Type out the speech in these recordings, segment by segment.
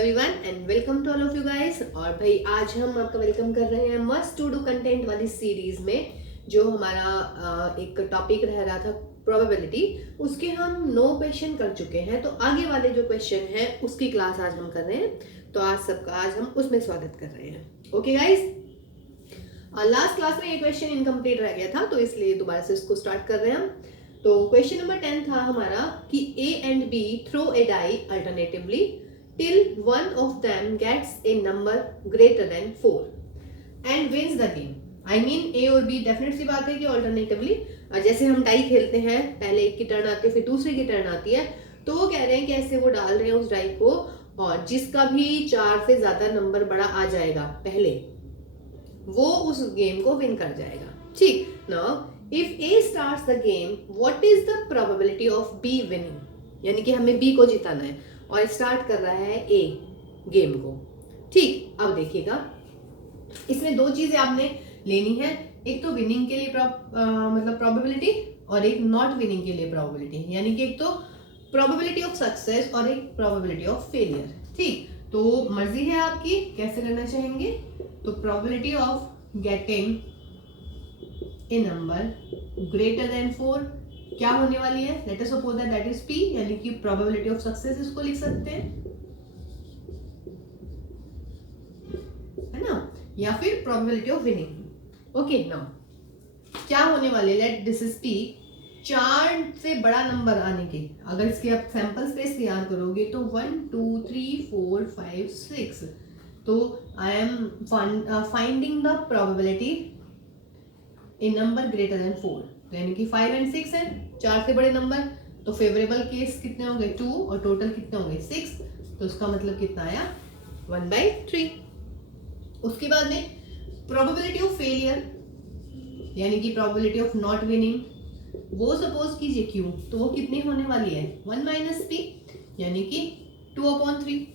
Everyone and welcome to all of you guys. और भाई आज हम आपका वेलकम कर रहे हैं मस्ट टू डू कंटेंट वाली सीरीज में। जो हमारा एक टॉपिक रह रहा था प्रोबेबिलिटी, उसके हम 9 क्वेश्चन कर चुके हैं। तो आगे वाले जो क्वेश्चन हैं उसकी क्लास आज हम कर रहे हैं। तो आज हम उसमें स्वागत कर रहे हैं। ओके गाइस, लास्ट क्लास में ये क्वेश्चन इनकम्प्लीट रह गया था, तो इसलिए दोबारा से इसको स्टार्ट कर रहे हैं हम। तो क्वेश्चन नंबर 10 था हमारा कि A and B throw a die alternatively till one of them gets a number greater than 4 and wins the game. I mean A और B डेफिनेट सी बात है कि अल्टरनेटिवली जैसे हम डाई खेलते हैं, पहले एक की टर्न आती है फिर दूसरे की टर्न आती है, तो वो कह रहे हैं कि ऐसे वो डाल रहे हैं उस डाई को और जिसका भी 4 से ज्यादा नंबर बड़ा आ जाएगा पहले, वो उस गेम को विन कर जाएगा। ठीक, now if A starts the game, what is the probability of B winning? यानी कि हमें B को जिताना है और स्टार्ट कर रहा है A गेम को। ठीक, अब देखिएगा, इसमें 2 चीजें आपने लेनी है, एक तो विनिंग के लिए मतलब प्रोबेबिलिटी और एक नॉट विनिंग के लिए प्रोबेबिलिटी। यानी कि एक तो प्रोबेबिलिटी ऑफ सक्सेस और एक प्रोबेबिलिटी ऑफ फेलियर। ठीक, तो मर्जी है आपकी कैसे करना चाहेंगे। तो probability of getting a number greater than 4 क्या होने वाली है, let us suppose that is P, यानी कि प्रोबेबिलिटी ऑफ सक्सेस इसको लिख सकते हैं, है ना, या फिर probability of winning. Okay, now क्या होने वाले, लेट दिस इज P, 4 से बड़ा नंबर आने के, अगर इसके आप सैंपल स्पेस तैयार करोगे तो 1 2 3 4 5 6, तो I am finding the probability A number greater than 4, यानी कि 5 and 6 है, 4 से बड़े नंबर, तो फेवरेबल केस कितने होंगे 2 और टोटल कितने होंगे 6, तो उसका मतलब कितना आया 1/3। उसके बाद में प्रोबेबिलिटी ऑफ फेलियर यानी कि प्रोबेबिलिटी ऑफ नॉट विनिंग, वो सपोज कीजिए Q, तो वो कितनी होने वाली है 1 - P, यानी कि 2/3।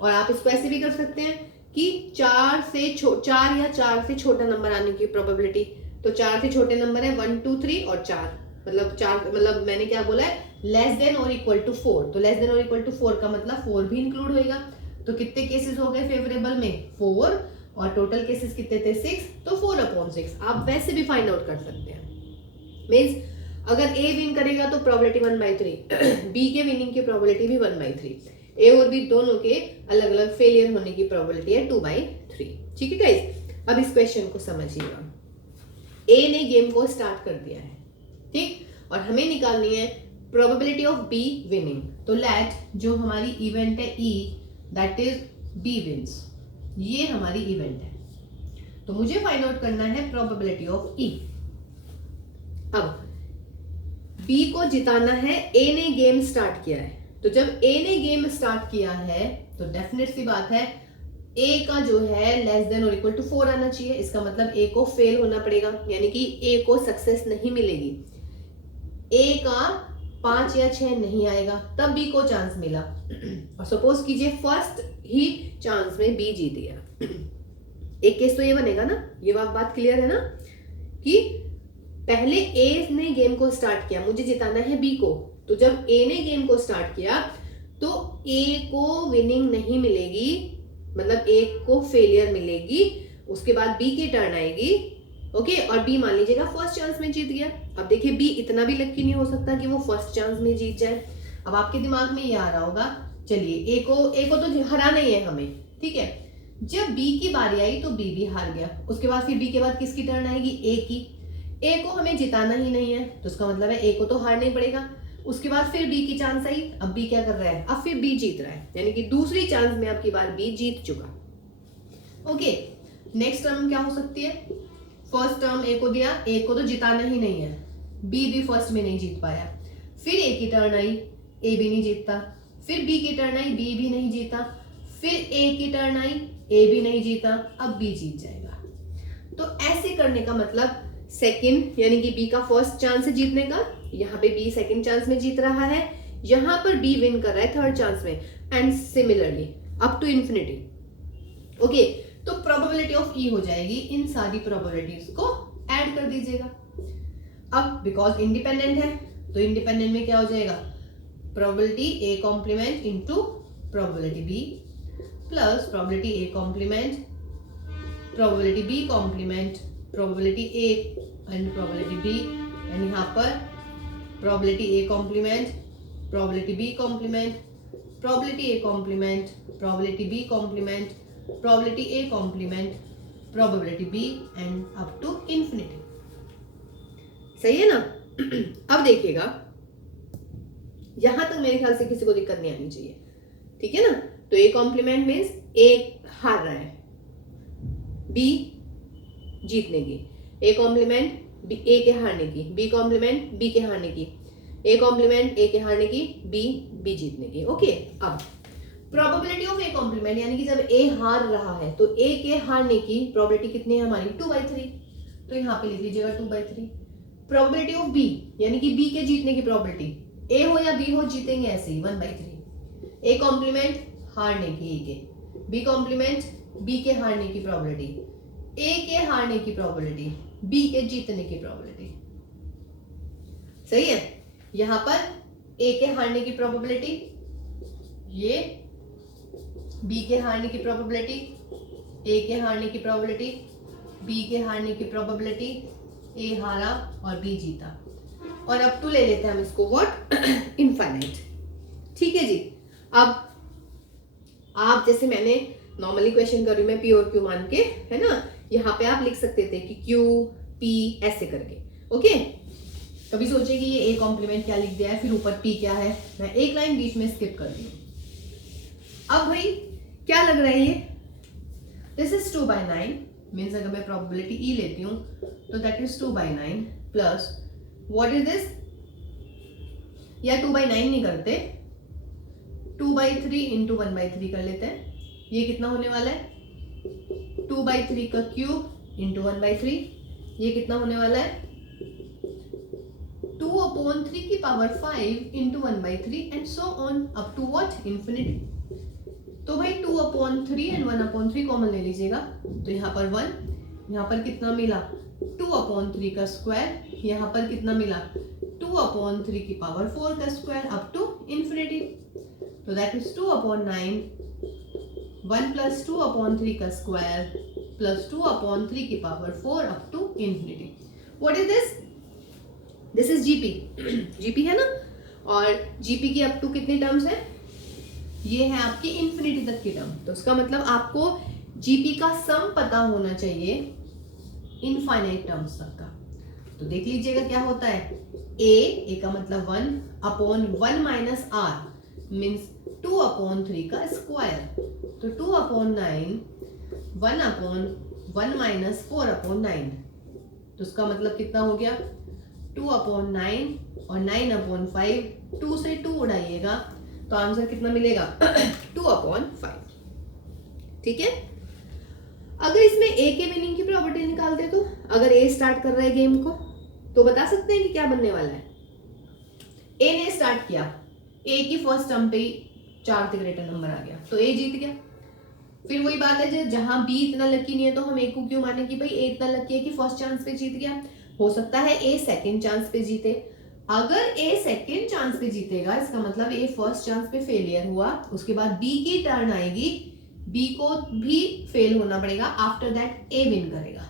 और आप इसको ऐसे भी कर सकते हैं कि 4 या 4 से छोटा नंबर आने की प्रोबेबिलिटी, तो 4 से छोटे नंबर है 1 2 3 और 4, मतलब मैंने क्या बोला है, लेस देन और इक्वल टू 4, तो लेस देन और इक्वल टू 4 का मतलब 4 भी इंक्लूड होएगा। तो कितने केसेस हो गए फेवरेबल में 4 और टोटल केसेस कितने थे 6, तो 4/6 आप वैसे भी फाइंड आउट कर सकते हैं। मींस अगर A विन करेगा तो प्रोबेबिलिटी 1/3, B के विनिंग की प्रोबेबिलिटी भी 1/3, A और B दोनों के अलग अलग फेलियर होने की प्रोबेबिलिटी है 2/3। ठीक है गाइस, अब इस क्वेश्चन को समझिएगा। A ने गेम को स्टार्ट कर दिया है, ठीक, और हमें निकालनी है प्रोबेबिलिटी ऑफ B विनिंग। तो लेट जो हमारी इवेंट है E, that is B wins, ये हमारी इवेंट है, तो मुझे फाइंड आउट करना है प्रोबेबिलिटी ऑफ E। अब B को जिताना है, A ने गेम स्टार्ट किया है, तो जब A ने गेम स्टार्ट किया है तो डेफिनेट सी बात है A का जो है लेस देन और इक्वल टू 4 आना चाहिए। इसका मतलब A को फेल होना पड़ेगा, यानी कि A को सक्सेस नहीं मिलेगी। A का 5 या 6 नहीं आएगा, तब B को चांस मिला। और सपोज कीजिए फर्स्ट ही चांस में B जीत गया। एक केस तो ये बनेगा ना, ये बात क्लियर है ना, कि पहले A ने गेम को स्टार्ट किया, मुझे जिताना है B को, तो जब A ने गेम को स्टार्ट किया तो A को विनिंग नहीं मिलेगी, मतलब A को फेलियर मिलेगी। उसके बाद B की टर्न आएगी, ओके, और B मान लीजिएगा फर्स्ट चांस में जीत गया। अब देखिए B इतना भी लकी नहीं हो सकता कि वो फर्स्ट चांस में जीत जाए। अब आपके दिमाग में ये आ रहा होगा, चलिए A को तो हराना ही है हमें, ठीक है। जब B की बारी आई तो B भी हार गया, उसके बाद फिर B के बाद किसकी टर्न आएगी, A की। A को हमें जिताना ही नहीं है, तो उसका मतलब है A को तो हारना ही पड़ेगा। उसके बाद फिर B की चांस आई, अब B क्या कर रहा है, अब फिर B जीत रहा है, यानी कि दूसरी चांस में अब की बार B जीत चुका। ओके, नेक्स्ट टर्म क्या हो सकती है, फर्स्ट टर्म A को दिया, A को तो जिताना ही नहीं है, B भी फर्स्ट में नहीं जीत पाया, फिर A की टर्न आई, A भी नहीं जीतता, फिर B की टर्न आई, B भी नहीं जीता, फिर A की टर्न आई, A भी नहीं जीता, अब B जीत जाएगा। तो ऐसे करने का मतलब सेकंड, यानी कि B का फर्स्ट चांस है जीतने का, यहाँ पे B सेकंड चांस में जीत रहा है, यहाँ पर B विन कर रहा है थर्ड चांस में, and similarly up to infinity. Okay, तो प्रोबेबिलिटी ऑफ E हो जाएगी, इन सारी प्रोबेबिलिटीज को ऐड कर दीजिएगा। अब बिकॉज इंडिपेंडेंट है तो इंडिपेंडेंट में क्या हो जाएगा, probability A complement into probability B, plus probability A complement, probability B complement, probability A and probability B, and यहाँ पर probability A complement, probability B complement, probability A complement, probability B complement, probability A complement, probability B and up to infinity. सही है ना? अब देखिएगा, यहां तक मेरे ख्याल से किसी को दिक्कत नहीं आनी चाहिए, ठीक है ना? तो ए कॉम्प्लीमेंट मीन्स ए हार रहा है, बी जीतने की, ए कॉम्प्लीमेंट ए के हारने की, बी कॉम्प्लीमेंट बी के हारने की, ए कॉम्प्लीमेंट ए के हारने की, बी जीतने की। ओके, अब प्रोबेबिलिटी ऑफ ए कॉम्प्लीमेंट यानी कि जब ए हार रहा है तो ए के हारने की प्रोबेबिलिटी कितनी है हमारी 2/3, तो यहाँ पे लिख लीजिएगा 2/3। प्रोबेबिलिटी ऑफ बी यानी कि बी के जीतने की प्रोबेबिलिटी, ए हो या बी हो जीतेंगे ऐसे ही 1/3। ए कॉम्प्लीमेंट हारने की ए के, बी कॉम्प्लीमेंट बी के हारने की प्रोबेबिलिटी, ए के हारने की प्रोबेबिलिटी, बी के जीतने की प्रोबेबिलिटी। सही है? यहां पर ए के हारने की प्रोबेबिलिटी, ये बी के हारने की प्रोबेबिलिटी, ए के हारने की प्रोबेबिलिटी, बी के हारने की प्रोबेबिलिटी, ए हारा और बी जीता, और अब टू ले लेते हैं हम इसको व्हाट इनफाइनाइट। ठीक है जी। अब आप जैसे मैंने नॉर्मली क्वेश्चन कर रही हूं मैं पी और क्यू मान के, है ना? यहाँ पे आप लिख सकते थे कि क्यू पी ऐसे करके। ओके, कभी सोचे कि ये ए कॉम्प्लीमेंट क्या लिख दिया है, फिर ऊपर पी क्या है, मैं एक लाइन बीच में स्किप कर दी हूँ। अब भाई क्या लग रहा है ये, दिस इज 2/9 मीन्स अगर मैं प्रोबेबिलिटी ई लेती हूँ तो that is 2/9 plus what is this, या 2/9 नहीं करते, 2/3 इंटू 1/3 कर लेते हैं। ये कितना होने वाला है 2/3 का क्यूब इंटू 1/3, ये कितना होने वाला है 2/3 की power 5 into 1/3 and so on up to what infinity. तो भाई 2/3 एंड 1/3 कॉमन ले लीजिएगा, तो यहाँ पर 1, यहाँ पर कितना मिला 2/3 का स्क्वायर, यहाँ पर कितना मिला 2/3 की पावर 4 का स्क्वायर अप टू इंफिनिटी। तो दैट इज 2/9, 1 प्लस 2/3 का स्क्वायर प्लस 2/3 की power 4 up to infinity. What is this, this is GP, GP है ना? और जीपी की अप टू कितनी टर्म्स है, ये है आपकी इंफिनिटी तक की टर्म। तो उसका मतलब आपको जीपी का सम पता होना चाहिए इनफाइनाइट टर्म्स तक का। तो देख लीजिएगा क्या होता है, ए का मतलब 1/1 माइनस आर मीन्स 2/3 का स्क्वायर, तो 2/9 1/1 माइनस 4/9, तो उसका मतलब कितना हो गया 2/9 और 9/5, 2 से 2 उड़ाइएगा तो आंसर कितना मिलेगा 2/5। ठीक है? अगर इसमें ए के विनिंग की प्रॉपर्टी निकाल दे, तो अगर ए स्टार्ट कर रहा है गेम को तो बता सकते हैं कि क्या बनने वाला है। ए ने स्टार्ट किया, ए की फर्स्ट टर्म पे ही 4 से ग्रेटर नंबर आ गया तो ए जीत गया। फिर वही बात है, जहां बी इतना लकी नहीं है तो हम ए को क्यों माने कि भाई ए इतना लकी है कि फर्स्ट चांस पे जीत गया। हो सकता है ए सेकंड चांस पे जीते, अगर ए सेकंड चांस पे जीतेगा इसका मतलब ए फर्स्ट चांस पे फेलियर हुआ, उसके बाद बी की टर्न आएगी, बी को भी फेल होना पड़ेगा, आफ्टर दैट ए विन करेगा।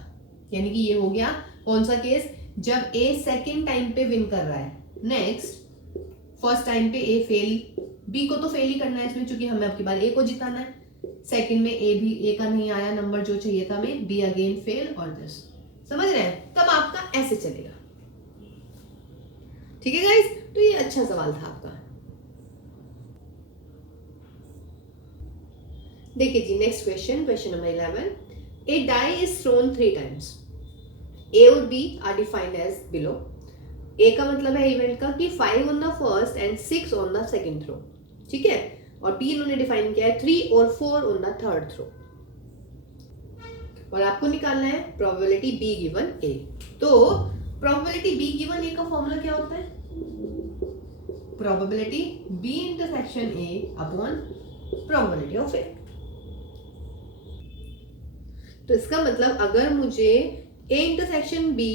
यानी कि ये हो गया कौन सा केस, जब ए सेकंड टाइम पे विन कर रहा है। नेक्स्ट फर्स्ट टाइम पे ए फेल, बी को तो फेल ही करना है इसमें क्योंकि हमें अब की बार ए को जिताना है। सेकंड में ए का नहीं आया नंबर जो चाहिए था हमें, बी अगेन फेल और दिस, समझ रहे हैं? तब आपका ऐसे चलेगा। ठीक है गाइस, तो ये अच्छा सवाल था आपका। देखिए जी next question, question number 11, a die is thrown 3 times, a और B are defined as below. A का मतलब है इवेंट का कि 5 on the first and 6 on the second throw, ठीक है? और बी इन्होंने डिफाइन किया है 3 और 4 ऑन द थर्ड थ्रो, और आपको निकालना है प्रोबेबिलिटी बी गिवन ए। तो प्रोबेबिलिटी बी गिवन ए का फॉर्मूला क्या होता है, probability B intersection A upon probability of A. तो इसका मतलब अगर मुझे ए इंटरसेक्शन बी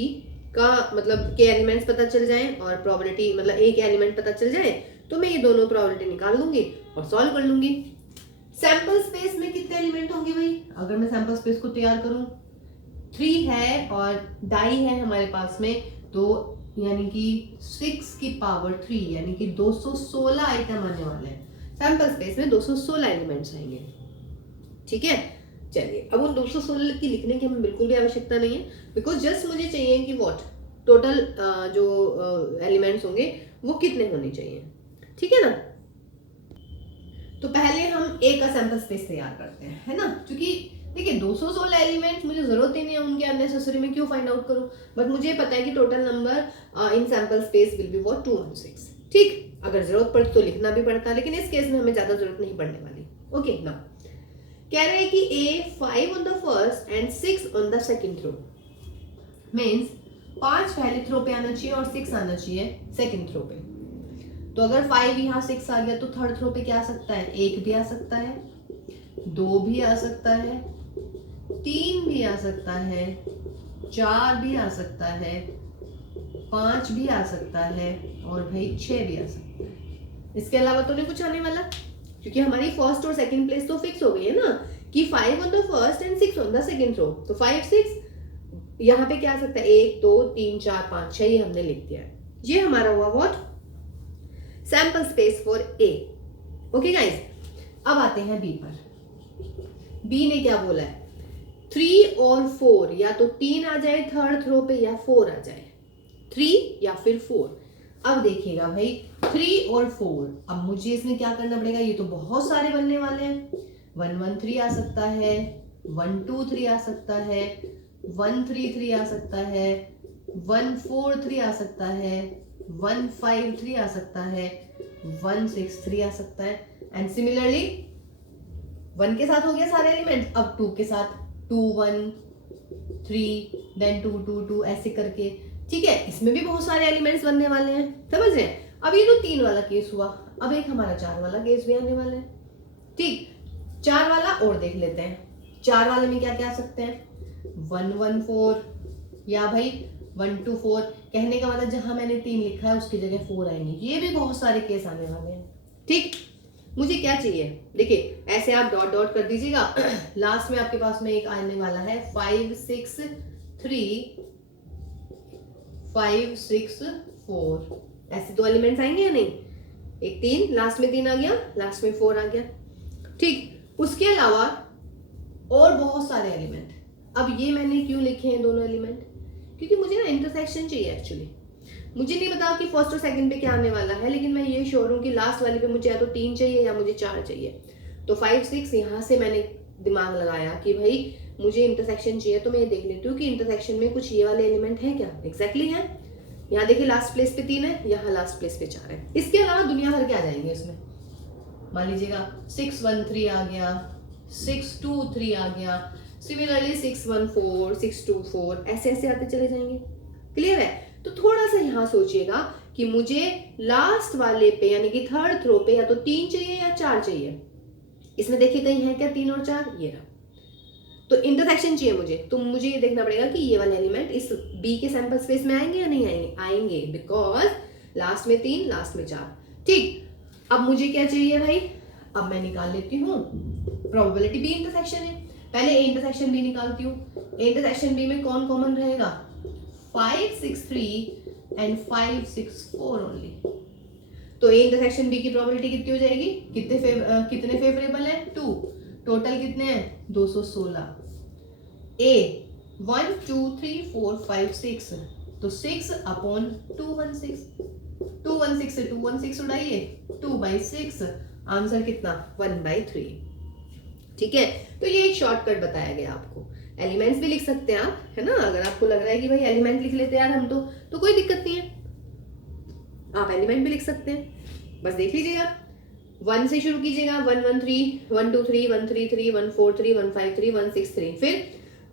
का मतलब के एलिमेंट्स पता चल जाए और प्रोबेबिलिटी मतलब ए के एलिमेंट पता चल जाए तो मैं ये दोनों प्रोबेबिलिटी निकाल लूंगी और सॉल्व कर लूंगी। सैंपल स्पेस में कितने एलिमेंट होंगे भाई अगर मैं सैंपल स्पेस को तैयार करूं। 3 है और डाई है हमारे पास में, तो यानी कि 6 की पावर 3 यानी कि 216 आइटम आने वाले हैं। सैंपल स्पेस में 216 एलिमेंट्स आएंगे। ठीक है, चलिए अब उन 216 की लिखने की हमें बिल्कुल भी आवश्यकता नहीं है, बिकॉज जस्ट मुझे चाहिए कि व्हाट टोटल जो एलिमेंट्स होंगे वो कितने होने चाहिए। ठीक है ना। तो पहले हम ए का सैंपल स्पेस तैयार करते हैं, है ना, क्योंकि देखिए 216 एलिमेंट्स मुझे जरूरत ही नहीं है उनके, अननेसेसरी में क्यों फाइंड आउट करूं। बट मुझे पता है कि total number in sample space will be what 216। ठीक, अगर जरूरत पड़ती तो लिखना भी पड़ता, लेकिन इस केस में हमें ज्यादा जरूरत नहीं पड़ने वाली। ओके ना, कह रहे हैं कि A 5 on the first and 6 on the second throw, means 5 पहले थ्रो पे आना चाहिए और 6 आना चाहिए सेकंड थ्रो पे। तो अगर 5 यहाँ 6 आ गया तो थर्ड थ्रो पे क्या आ सकता है, 1 भी आ सकता है, 2 भी आ सकता है, 3 भी आ सकता है, 4 भी आ सकता है, 5 भी आ सकता है और भाई 6 भी आ सकता है। इसके अलावा तो नहीं कुछ आने वाला, क्योंकि हमारी फर्स्ट और सेकंड प्लेस तो फिक्स हो गई है ना कि 5 on the first and 6 on the second throw. तो 5 6 यहाँ पे क्या आ सकता है, 1 2 3 4 5 6, ये हमने लिख दिया है। ये हमारा हुआ what sample space for a. Okay guys, अब आते हैं बी पर। बी ने क्या बोला है, 3 और 4, या तो 3 आ जाए थर्ड थ्रो पे या 4 आ जाए, 3 या फिर 4। अब देखिएगा भाई 3 और 4, अब मुझे इसमें क्या करना पड़ेगा, ये तो बहुत सारे बनने वाले हैं। 1 1 3 आ सकता है, 1 2 3 आ सकता है, 1 3 3 आ सकता है, 1 4 3 आ सकता है, 1 5 3 आ सकता है, 1 6 3 आ सकता है, एंड सिमिलरली 1 के साथ हो गया सारे एलिमेंट, अब 2 के साथ 2 1 3 देन 2 2 2 ऐसे करके। ठीक है, इसमें भी बहुत सारे एलिमेंट्स बनने वाले हैं, समझ रहे हैं। अब ये तो 3 वाला केस हुआ, अब एक हमारा 4 वाला केस भी आने वाला है। ठीक, 4 वाला और देख लेते हैं। 4 वाले में क्या क्या आ सकते हैं, 1 1 4, या भाई 1 2 4, कहने का मतलब जहां मैंने 3 लिखा है उसकी जगह 4 आएंगे। ये भी बहुत सारे केस आने वाले हैं। ठीक, मुझे क्या चाहिए, देखिए ऐसे आप डॉट डॉट कर दीजिएगा। लास्ट में आपके पास में एक आने वाला है 5 6 3 5 6 4, ऐसे 2 एलिमेंट्स आएंगे या नहीं, एक 3, लास्ट में 3 आ गया, लास्ट में 4 आ गया। ठीक, उसके अलावा और बहुत सारे एलिमेंट। अब ये मैंने क्यों लिखे हैं दोनों एलिमेंट, क्योंकि मुझे ना इंटरसेक्शन चाहिए एक्चुअली। मुझे नहीं पता कि फर्स्ट और सेकंड पे क्या आने वाला है, लेकिन मैं ये श्योर हूँ कि लास्ट वाले पे मुझे या तो 3 चाहिए या मुझे 4 चाहिए। तो 5 6 यहाँ से मैंने दिमाग लगाया कि भाई मुझे इंटरसेक्शन चाहिए, तो मैं ये देख लेती हूँ कि इंटरसेक्शन में कुछ ये वाले एलिमेंट है क्या। एग्जैक्टली है, यहाँ देखिए लास्ट प्लेस पे 3 है, यहाँ लास्ट प्लेस पे 4 है। इसके अलावा दुनिया भर के आ जाएंगे इसमें। मान लीजिएगा 6 1 3 आ गया, 6 2 3 आ गया, सिमिलरली 6 1 4 6 2 4, ऐसे ऐसे आते चले जाएंगे। क्लियर है। तो थोड़ा सा यहाँ सोचिएगा कि मुझे लास्ट वाले पे यानी कि थर्ड थ्रो पे या तो 3 चाहिए या 4 चाहिए। इसमें देखिए कहीं है क्या 3 और 4, ये रहा। तो इंटरसेक्शन चाहिए मुझे, तो मुझे ये देखना पड़ेगा कि ये वाले एलिमेंट इस बी के सैंपल स्पेस में आएंगे या नहीं आएंगे। आएंगे, बिकॉज लास्ट में 3 लास्ट में 4। ठीक, अब मुझे क्या चाहिए भाई, अब मैं निकाल लेती हूँ प्रोबेबिलिटी बी इंटरसेक्शन है। पहले ए इंटरसेक्शन बी निकालती हूँ। ए इंटरसेक्शन बी में कौन कॉमन रहेगा, 5 6 3 एंड 5 6 4 ओनली। तो ए इंटरसेक्शन बी की प्रोबेबिलिटी कितनी हो जाएगी, कितने फेवरेबल है, 2। टोटल कितने हैं, 216। ए 1 2 3 4 5 6, तो 6 अपॉन 216। 216 से 216 उड़ाइए, 2/6, आंसर कितना 1/3। ठीक है, तो ये एक शॉर्टकट बताया गया आपको। एलिमेंट्स भी लिख सकते हैं आप, है ना, अगर आपको लग रहा है कि भाई एलिमेंट लिख लेते हैं यार हम तो कोई दिक्कत नहीं है, आप एलिमेंट भी लिख सकते हैं। बस देख लीजिएगा, 1 से शुरू कीजिएगा, 1 1 3 1 2 3 1 3 3 1 4 3 1 5 3 1 6 3, फिर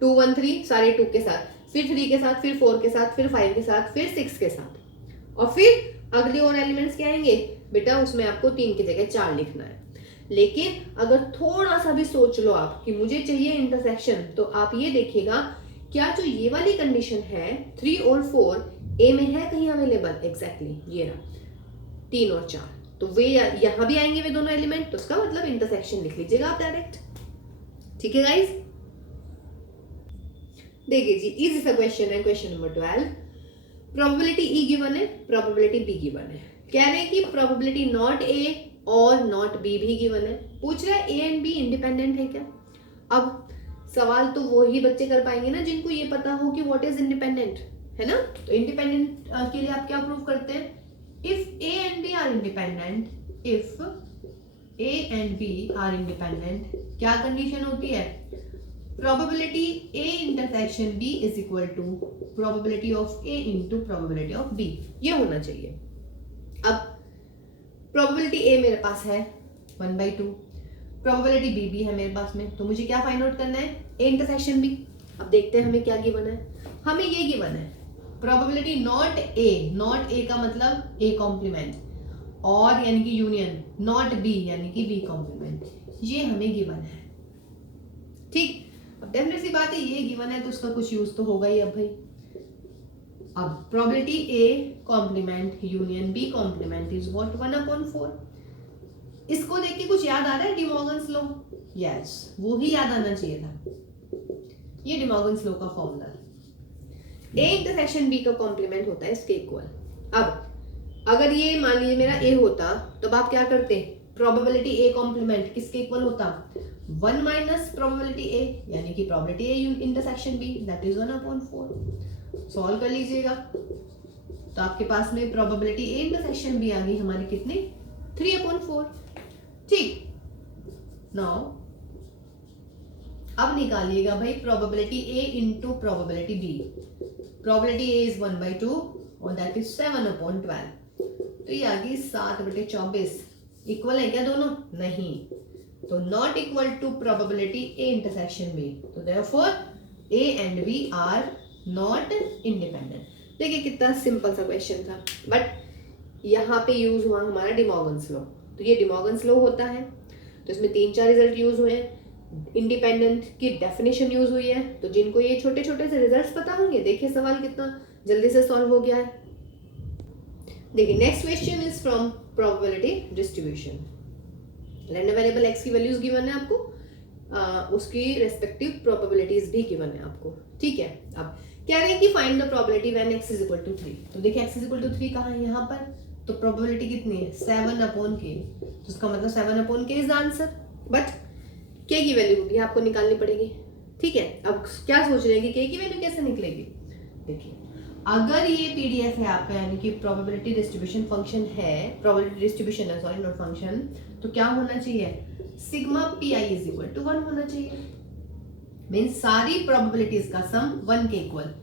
2 1 3 सारे 2 के साथ, फिर 3 के साथ, फिर 4 के साथ, फिर 5 के साथ, फिर 6 के साथ, और फिर अगली और एलिमेंट्स क्या आएंगे बेटा, उसमें आपको 3 की जगह 4 लिखना है। लेकिन अगर थोड़ा सा भी सोच लो आप कि मुझे चाहिए इंटरसेक्शन, तो आप ये देखिएगा क्या जो ये वाली कंडीशन है 3 और 4 ए में है कहीं अवेलेबल। एग्जैक्टली ये रहा 3 और 4, तो वे यहाँ भी आएंगे वे दोनों एलिमेंट, तो उसका मतलब इंटरसेक्शन लिख लीजिएगा आप डायरेक्ट। ठीक है गाइस, देखिए जी इजी सा क्वेश्चन है, question number 12। Probability E given है, प्रोबेबिलिटी बी गिवन है। कह रहे हैं कि प्रोबेबिलिटी नॉट ए और नॉट बी भी गिवन है। पूछ रहा है ए एंड बी इंडिपेंडेंट है क्या। अब सवाल तो वो ही बच्चे कर पाएंगे ना जिनको ये पता हो कि व्हाट इज इंडिपेंडेंट, है ना। तो इंडिपेंडेंट के लिए आप क्या प्रूव करते हैं, if A and B are independent, if A and B are independent, क्या कंडीशन होती है, probability A intersection B is equal to probability of A into probability of B, ये होना चाहिए। अब probability A मेरे पास है 1/2, probability B भी है मेरे पास में, तो मुझे क्या फाइंड आउट करना है, A intersection B। अब देखते हैं हमें क्या गिवन है, हमें ये गिवन है probability not A, not A का मतलब A कॉम्प्लीमेंट, और यानी कि यूनियन not B यानी कि B कॉम्प्लीमेंट, ये हमें गिवन है। ठीक, अब डेफिनेट सी बात है ये गिवन है तो उसका कुछ यूज तो होगा ही। अब भाई अब probability A complement union B complement is what 1/4। इसको देख के कुछ याद आ रहा है डिमॉर्गन्स लॉ, यस वो ही याद आना चाहिए था, ये डिमॉर्गन्स लॉ का फॉर्मूला। ए इंटरसेक्शन बी का कॉम्प्लीमेंट होता है इसके इक्वल। अब अगर ये मान लीजिए मेरा ए होता तो आप क्या करते, प्रोबेबिलिटी ए कॉम्प्लीमेंट किसके इक्वल होता, 1 माइनस प्रोबेबिलिटी ए यानी कि probability A intersection B that is 1/4। Solve कर लीजिएगा तो आपके पास में प्रोबेबिलिटी ए इंटरसेक्शन बी आ गई हमारी कितनी, 3/4। ठीक, नाउ अब निकालिएगा भाई probability A into probability B. Probability A is 1/2 और दैट इज 7/12, तो ये आ गई 7/24। इक्वल है क्या दोनों, नहीं, तो not equal to probability A intersection B, तो therefore A and B are not independent. देखिए कितना सिंपल सा क्वेश्चन था, बट यहाँ पे यूज हुआ हमारा डिमॉर्गन्स लॉ। तो ये डिमॉर्गन्स लॉ होता है, तो इसमें 3-4 रिजल्ट यूज हुए हैं, इंडिपेंडेंट की डेफिनेशन यूज हुई है। तो जिनको ये छोटे छोटे से रिजल्ट्स पता होंगे, देखिए सवाल कितना जल्दी से सॉल्व हो गया है। देखिए next question is from probability distribution. Random variable x की वैल्यूज गिवन है आपको, उसकी रेस्पेक्टिव प्रोबेबिलिटीज भी गिवन है आपको। ठीक है, अब कह रहे हैं कि find the probability when x is equal to 3। तो देखिए x इज इक्वल टू 3 कहाँ है, यहाँ पर, तो प्रोबेबिलिटी कितनी है 7/k, तो उसका मतलब 7/k is the answer. But k की वैल्यू भी आपको निकालनी पड़ेगी। ठीक है, अब क्या सोच रहे हैं कि k की वैल्यू कैसे निकलेगी। देखिए अगर ये पीडीएफ है आपका, यानी कि प्रोबेबिलिटी डिस्ट्रीब्यूशन फंक्शन है, प्रोबेबिलिटी डिस्ट्रीब्यूशन है, सॉरी नॉट फंक्शन, तो क्या होना चाहिए, sigma P I is equal to 1 होना चाहिए। मीन सारी प्रोबेबिलिटीज का सम 1 के इक्वल।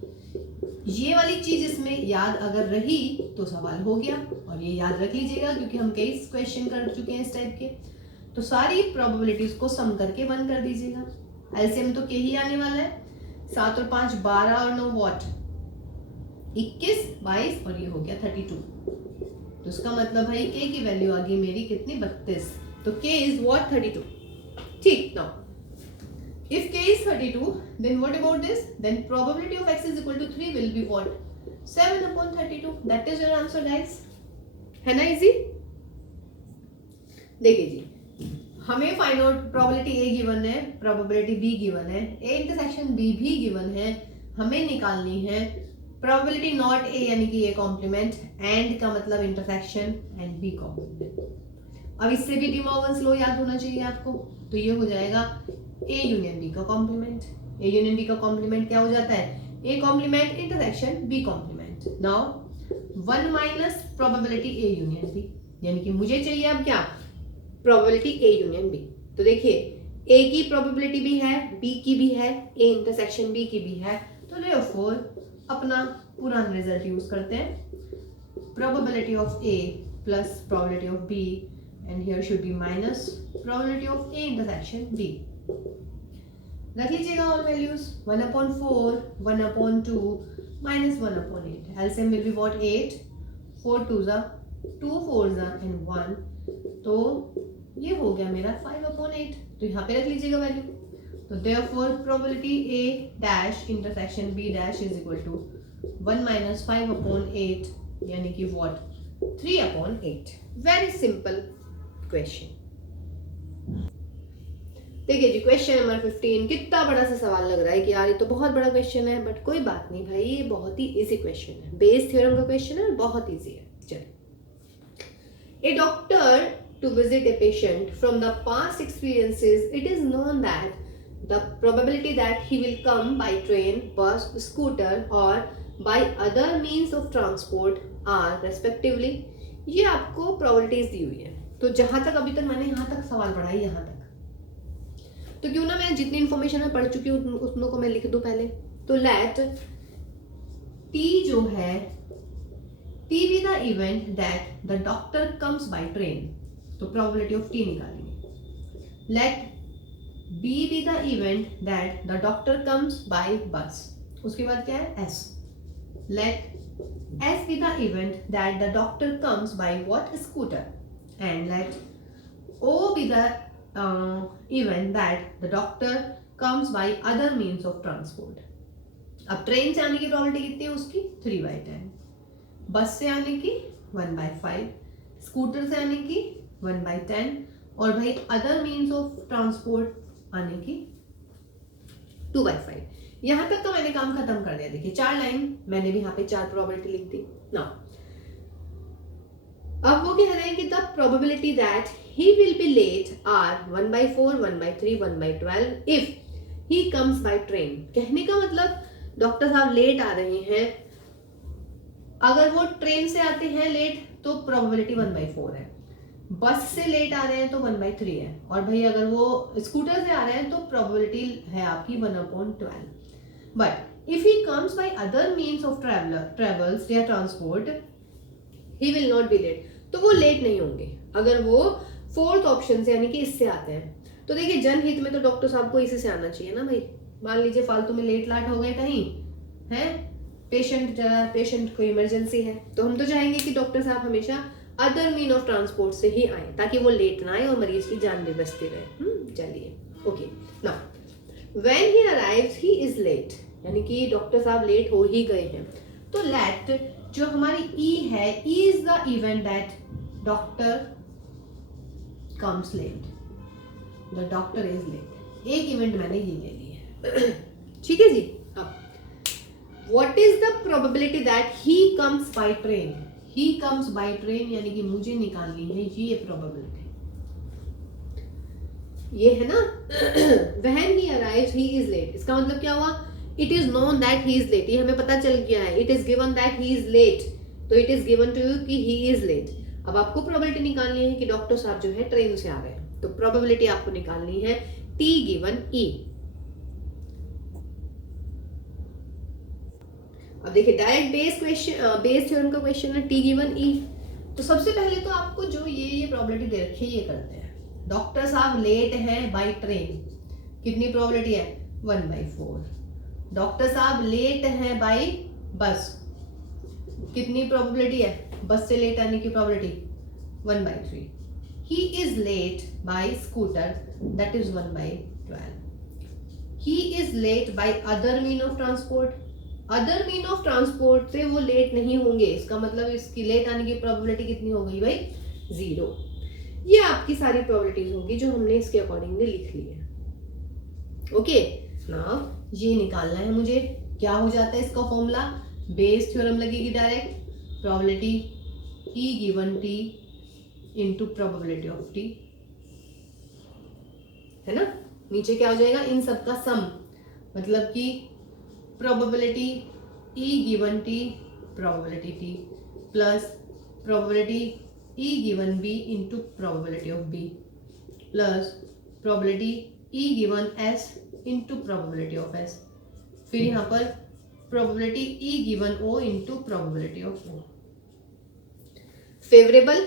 ये वाली चीज इसमें याद अगर रही तो सवाल हो गया, और ये याद रख लीजिएगा क्योंकि हम कई क्वेश्चन कर चुके हैं इस टाइप के। तो सारी प्रोबेबिलिटीज को सम करके 1 कर दीजिएगा। एलसीएम तो के ही आने वाला है, 7 और 5 12 और 9 वॉट 21 22 और ये हो गया 32। तो इसका मतलब भाई k की वैल्यू आ गई मेरी कितनी, 32। तो k इज व्हाट 32। ठीक, now if k is 32 then what about this, then probability of x is equal to 3 will be what, 7/32। that is your answer guys, है ना इजी। देखिए जी हमें find out probability a given है, probability b given है, a intersection b भी given है, हमें निकालनी है प्रोबेबिलिटी नॉट a यानी कि a कॉम्प्लीमेंट, एंड का मतलब इंटरसेक्शन एंड b कॉम्प्लीमेंट। अब इससे भी डिमॉर्गन्स लॉ याद होना चाहिए आपको, तो ये हो जाएगा a यूनियन b का कॉम्प्लीमेंट। a यूनियन b का कॉम्प्लीमेंट क्या हो जाता है, a complement intersection b complement. Now 1 minus probability a union b, यानी कि मुझे चाहिए अब क्या, प्रोबेबिलिटी a यूनियन b। तो देखिए a की प्रोबेबिलिटी भी है, b की भी है, a इंटरसेक्शन b की भी है, तो देयरफॉर अपना पुराना रिजल्ट यूज करते हैं, probability of a plus probability of b and here should be minus probability of a intersection b। रख लीजिएगा all values, 1/4 1/2 minus 1/8। LCM will be what, 8, 4 2s are 2 4s are and 1, तो ये हो गया मेरा 5/8। तो यहाँ पे रख लीजिएगा वैल्यू। तो therefore probability A dash intersection B dash is equal to 1 minus 5/8 यानी कि what, 3/8। Very simple question। देखिए जी क्वेश्चन नंबर 15, कितना बड़ा सा सवाल लग रहा है कि यार ये तो बहुत बड़ा क्वेश्चन है, बट कोई बात नहीं भाई, ये बहुत ही इजी क्वेश्चन है, बेस थ्योरम का क्वेश्चन है, बहुत इजी है। चलिए, ए doctor to visit a patient from the past experiences, it is known that the probability that he will come by train, bus, scooter or by other means of transport are respectively, ये आपको probabilities दी हुई है। तो जहां तक अभी तक मैंने यहाँ तक सवाल पढ़ा है, यहाँ तक, तो क्यों ना मैं जितनी इंफॉर्मेशन मैं पढ़ चुकी हूँ उतनों को मैं लिख दूं पहले। तो लेट टी जो है, T be the event that the doctor comes by train, तो प्रोबेबिलिटी ऑफ टी निकालेंगे। Let B be the event that the doctor comes by bus, उसके बाद क्या है S. Let S be the event that the doctor comes by what scooter, and let O be the event that the doctor comes by other means of transport. अब train से आने की probability कितनी है उसकी 3/10, बस से आने की 1/5, स्कूटर से आने की 1/10, और भाई अदर मीन्स ऑफ ट्रांसपोर्ट आने की 2/5। यहां तक का मैंने काम खत्म कर दिया। देखिए 4 लाइन मैंने भी यहाँ पे 4 प्रोबेबिलिटी लिख दी ना। अब वो कह रहे हैं कि the probability that he will be late are 1/4, 1/3, 1/12 if he comes by train. कहने का मतलब डॉक्टर साहब लेट आ रहे हैं, अगर वो ट्रेन से आते हैं लेट तो प्रोबेबिलिटी 1/4 है, बस से लेट आ रहे हैं तो 1/3 है, और भाई अगर वो स्कूटर से आ रहे हैं तो प्रोबेबिलिटी है आपकी 1/12। But if he comes by other means of travels या transport, he will not be late, तो वो लेट नहीं होंगे अगर वो फोर्थ ऑप्शन से यानी कि इससे आते हैं। तो देखिए जनहित में तो डॉक्टर साहब को इसी से आना चाहिए ना भाई। मान लीजिए फालतू में लेट लाट हो गए कहीं है, पेशेंट को इमरजेंसी है, तो हम तो चाहेंगे कि डॉक्टर साहब हमेशा अदर मीन ऑफ ट्रांसपोर्ट से ही आए ताकि वो लेट ना आए और मरीज की जान भी बचती रहे। चलिए okay, now when he arrives he is late, यानी कि डॉक्टर साहब लेट हो ही गए हैं, तो लेट जो हमारी ई है, E is the event that doctor comes late, the doctor is late. एक इवेंट मैंने ये ले ली है ठीक है जी। अब what is the probability that he comes by train, he comes by train यानी कि मुझे निकालनी है ये प्रोबेबिलिटी, ये है ना when he arrives he is late, इसका मतलब क्या हुआ, it is known that he is late, ये हमें पता चल गया है, it is given that he is late, तो it is given to you कि ही इज लेट। अब आपको प्रोबेबिलिटी निकालनी है कि डॉक्टर साहब जो है ट्रेन से आ रहे हैं, तो प्रोबेबिलिटी आपको निकालनी है टी गिवन ई। अब देखिए डायरेक्ट बेस थ्योरम का क्वेश्चन है, टी गिवन ई। तो सबसे पहले तो आपको जो ये प्रोबेबिलिटी दे रखी है ये करते हैं। डॉक्टर साहब लेट हैं बाय ट्रेन, कितनी प्रोबेबिलिटी है 1/4। डॉक्टर साहब लेट हैं बाय बस, कितनी प्रोबेबिलिटी है, बस से लेट आने की probability 1/3। He is late by scooter, that is 1/12। He is late by other mean of transport, other mean of transport से वो लेट नहीं होंगे, इसका मतलब इसकी लेट आने की प्रोबेबिलिटी कितनी हो गई भाई 0। ये आपकी सारी प्रोबेबिलिटीज होगी जो हमने इसके अकॉर्डिंगली लिख ली है। ओके नाउ ये निकालना है मुझे, क्या हो जाता है इसका फॉर्मूला, बेस थ्योरम लगेगी direct, probability E given T into probability of T, है ना। नीचे क्या हो जाएगा, इन सब का सम, मतलब कि probability E given T probability T plus probability E given B into probability of B plus probability E given S into probability of S, फिर यहाँ पर probability E given O into probability of O. Favourable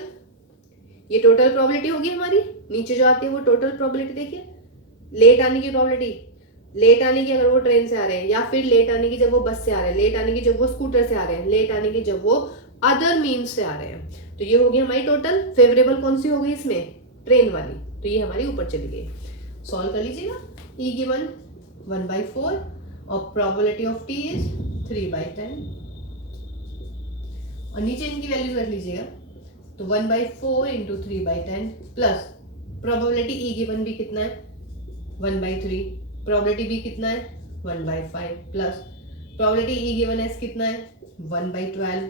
ये total probability होगी हमारी, नीचे जो आती है वो टोटल प्रोबेबिलिटी। देखिए लेट आने की प्रोबेबिलिटी, लेट आने की अगर वो ट्रेन से आ रहे हैं, या फिर लेट आने की जब वो बस से आ रहे हैं, लेट आने की जब वो स्कूटर से आ रहे हैं, लेट आने की जब वो अदर मीन्स से आ रहे हैं, तो ये होगी हमारी टोटल। फेवरेबल कौन सी हो गई इसमें, ट्रेन वाली, तो ये हमारी ऊपर चली गई। सॉल्व कर लीजिएगा, ई गिवन 1/4 और प्रोबेबिलिटी ऑफ टी इज 3/10, और नीचे इनकी वैल्यूज रख लीजिएगा, तो 1/4 into 3/10 plus probability E given भी कितना है 1/3, प्रोबेबिलिटी बी कितना है 1/5 plus probability E given S कितना है 1/12,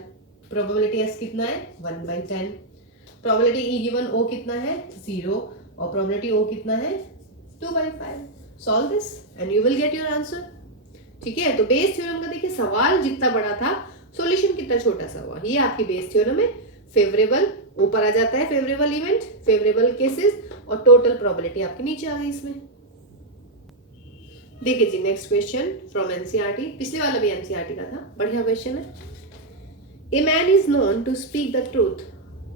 प्रोबेबिलिटी एस कितना है 1/10, प्रोबेबिलिटी ई गिवन ओ कितना है 0 और प्रोबेबिलिटी ओ कितना है 2/5. Solve this and you will get your answer. ठीक है, तो बेस थ्योरम का देखिए सवाल जितना बड़ा था सॉल्यूशन कितना छोटा सा हुआ. ये आपकी बेस थ्योरम है. फेवरेबल ऊपर आ जाता है, फेवरेबल इवेंट, फेवरेबल केसेस और टोटल प्रोबेबिलिटी आपके नीचे आ गई इसमें. देखिए जी नेक्स्ट क्वेश्चन फ्रॉम एनसीईआरटी. पिछले वाला भी एनसीईआरटी का था, बढ़िया क्वेश्चन है. A man is known to speak the truth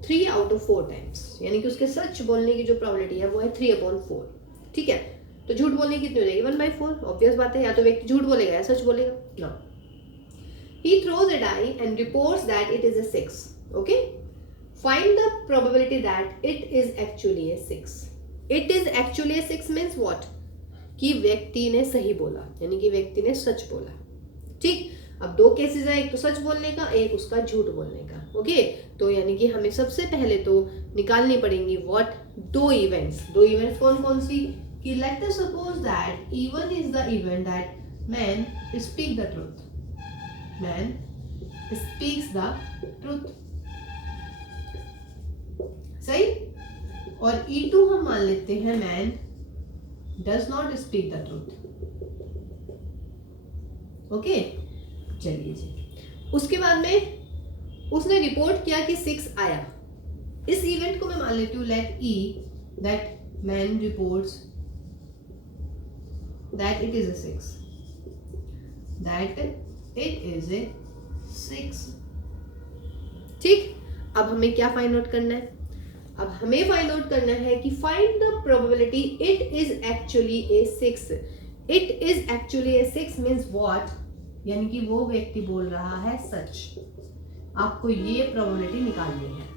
3 out of 4 times, यानी कि उसके सच बोलने की जो प्रोबेबिलिटी है वो है 3/4. ठीक है, तो झूठ बोलने की कितनी हो जाएगी 1/4. ऑब्वियस बात है, या तो व्यक्ति झूठ बोलेगा या सच बोलेगा. No, he throws a die and reports that it is a 6. Okay, find the probability that it is actually a 6. It is actually a 6 means what, कि व्यक्ति ने सही बोला, यानी कि व्यक्ति ने सच बोला. ठीक, अब 2 केसेस है, एक तो सच बोलने का, एक उसका झूठ बोलने का. ओके, तो यानी कि हमें सबसे पहले तो निकालनी पड़ेंगी व्हाट 2 इवेंट्स. 2 इवेंट्स कौन कौन सी, कि let us suppose that E1 is the event that man speak the truth. Man speaks the truth, सही. और E2 हम मान लेते हैं man does not speak the truth. Okay, चलिए जी. उसके बाद में उसने रिपोर्ट किया कि 6 आया. इस इवेंट को मैं मान लेती हूँ let E that man reports that it is a 6. That it is a 6. ठीक, अब हमें क्या फाइंड आउट करना है. अब हमें फाइंड आउट करना है कि find the probability it is actually a 6. It is actually a 6 means what, यानी कि वो व्यक्ति बोल रहा है सच. आपको ये प्रोबेबिलिटी निकालनी है.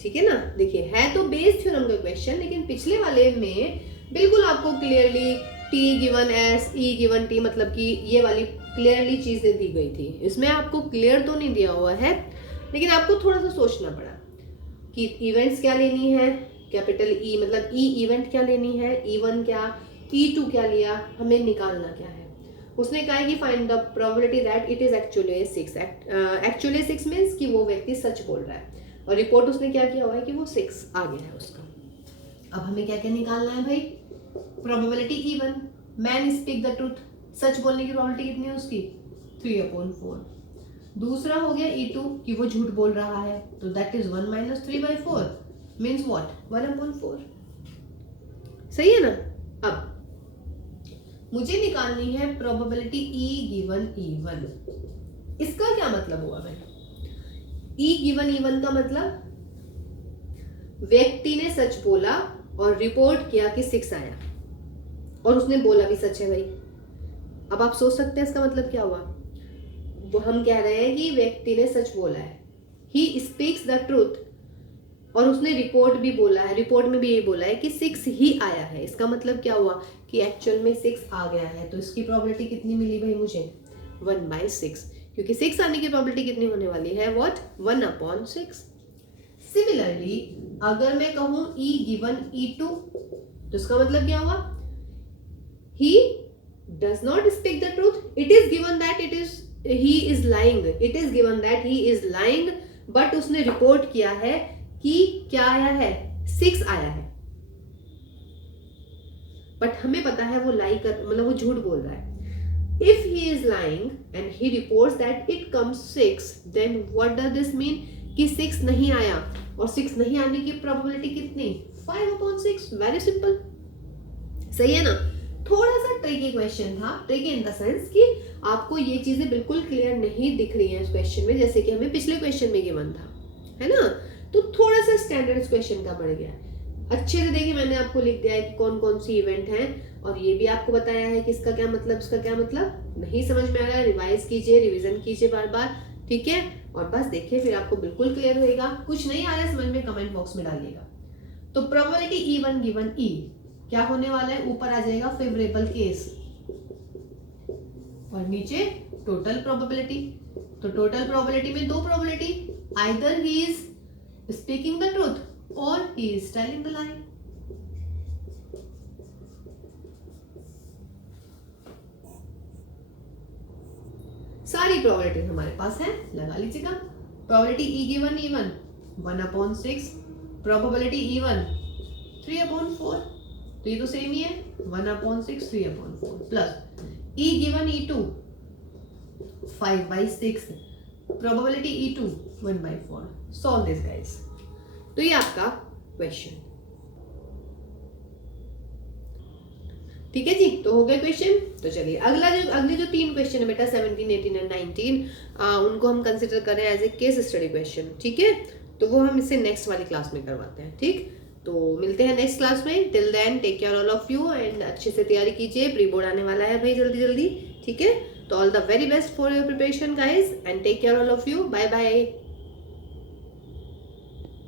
ठीक है ना. देखिए है तो बेस थ्योरम का क्वेश्चन, लेकिन पिछले वाले में बिल्कुल आपको clearly T given S, E given T, मतलब कि ये वाली क्लियरली चीजें दी गई थी. इसमें आपको क्लियर तो नहीं दिया हुआ है, लेकिन आपको थोड़ा सा सोचना पड़ा कि इवेंट्स क्या लेनी है, कैपिटल E मतलब E इवेंट क्या लेनी है, E1 क्या, E2 क्या लिया, हमें निकालना क्या है. उसने कहा है कि find the probability that it is actually a 6. Actually 6 means कि वो व्यक्ति सच बोल रहा है, और रिपोर्ट उसने क्या किया हुआ है कि वो 6 आ गया है उसका. अब हमें क्या क्या निकालना है भाई. Probability E1 man speak the truth, सच बोलने की प्रोबेबिलिटी कितनी है उसकी 3/4. दूसरा हो गया E2 कि वो झूठ बोल रहा है, तो दैट इज 1 - 3/4 मीन्स व्हाट 1/4. सही है ना. अब मुझे निकालनी है प्रोबेबिलिटी E गिवन E1. इसका क्या मतलब हुआ भाई. E गिवन E1 का मतलब व्यक्ति ने सच बोला और रिपोर्ट किया कि 6 आया, और उसने बोला भी सच है भाई. अब आप सोच सकते हैं इसका मतलब क्या हुआ. वो हम कह रहे हैं कि व्यक्ति ने सच बोला है, ही स्पीक्स द ट्रूथ, और उसने रिपोर्ट भी बोला है, रिपोर्ट में भी यही बोला है कि 6 ही आया है. इसका मतलब क्या हुआ कि एक्चुअल में 6 आ गया है. तो इसकी प्रोबेबिलिटी कितनी मिली भाई मुझे 1/6, क्योंकि 6 आने की प्रोबेबिलिटी कितनी होने वाली है व्हाट 1/6. सिमिलरली अगर मैं कहूं E गिवन E2, तो इसका मतलब क्या हुआ, he does not speak the truth. It is given that he is lying. It is given that he is lying, but उसने रिपोर्ट किया है कि क्या आया है 6 आया है. बट हमें पता है वो लाई कर मतलब वो झूठ बोल रहा है. If he is lying and he reports that it comes 6, then what does this mean कि 6 नहीं आया, और 6 नहीं आने की प्रोबेबिलिटी कितनी 5/6. Very simple. सही है ना. थोड़ा सा ट्रिकी क्वेश्चन था, ट्रिकी इन द सेंस कि आपको ये चीजें बिल्कुल क्लियर नहीं दिख रही हैं इस क्वेश्चन में, जैसे कि हमें पिछले क्वेश्चन में गिवन था, है ना. तो थोड़ा सा स्टैंडर्ड इस क्वेश्चन का बढ़ गया. अच्छे से देखिए मैंने आपको लिख दिया है कि कौन कौन सी इवेंट हैं, और ये भी आपको बताया है कि इसका क्या मतलब, इसका क्या मतलब. नहीं समझ में आ रहा है रिवाइज कीजिए, रिवीजन कीजिए बार बार. ठीक है, और बस देखिए फिर आपको बिल्कुल क्लियर होएगा. कुछ नहीं आ रहा है समझ में कमेंट बॉक्स में डालिएगा. तो प्रोबेबिलिटी E1 गिवन E क्या होने वाला है, ऊपर आ जाएगा फेवरेबल केस और नीचे टोटल प्रोबेबिलिटी. तो टोटल प्रोबेबिलिटी में 2 probability, either he is speaking the truth और he is telling the lie. सारी प्रोबेबिलिटी हमारे पास है, लगा लीजिएगा। Probability E given E1 1/6, probability E1 3/4, तो ये तो सेम ही है 1/6 3/4 plus E given E2 5/6, probability E2 1/4। Solve this guys. तो ये आपका क्वेश्चन, ठीक है जी। तो हो गया क्वेश्चन। तो चलिए अगले जो 3 क्वेश्चन है बेटा 17, 18 एंड 19, उनको हम कंसिडर करें as a case study question, ठीक है। तो वो हम इससे नेक्स्ट वाली क्लास में करवाते हैं, ठीक। तो मिलते हैं नेक्स्ट क्लास में। Till then take care all of you and अच्छे से तैयारी कीजिए, प्री बोर्ड आने वाला है भाई जल्दी जल्दी, ठीक है। तो all the very best for your preparation guys and take care all of you, bye bye.